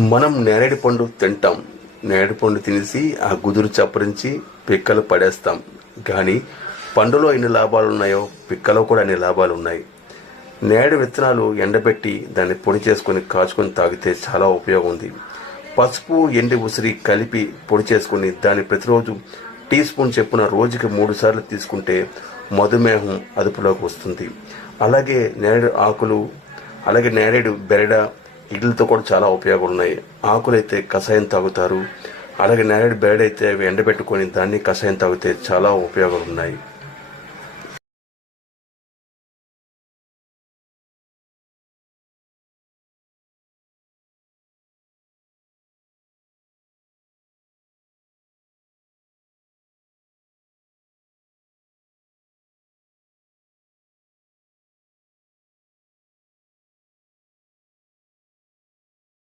మనం నేరేడు పండు తింటాం. నేరేడు పండు తినేసి ఆ గుదురు చప్పరించి పిక్కలు పడేస్తాం. కానీ పండులో ఎన్ని లాభాలు ఉన్నాయో పిక్కలో కూడా అన్ని లాభాలు ఉన్నాయి. నేరేడు విత్తనాలు ఎండబెట్టి దాన్ని పొడి చేసుకొని కాచుకొని తాగితే చాలా ఉపయోగం ఉంది. పసుపు ఎండి ఉసిరి కలిపి పొడి చేసుకుని దాన్ని ప్రతిరోజు టీ స్పూన్ చెప్పున రోజుకి 3 సార్లు తీసుకుంటే మధుమేహం అదుపులోకి వస్తుంది. అలాగే నేరేడు ఆకులు, అలాగే నేరేడు బెరడ ఇడ్లతో కూడా చాలా ఉపయోగాలు ఉన్నాయి. ఆకులైతే కషాయం తాగుతారు. అలాగే నేరేడు బెరడైతే అవి ఎండబెట్టుకొని దాన్ని కషాయం తాగితే చాలా ఉపయోగాలు ఉన్నాయి.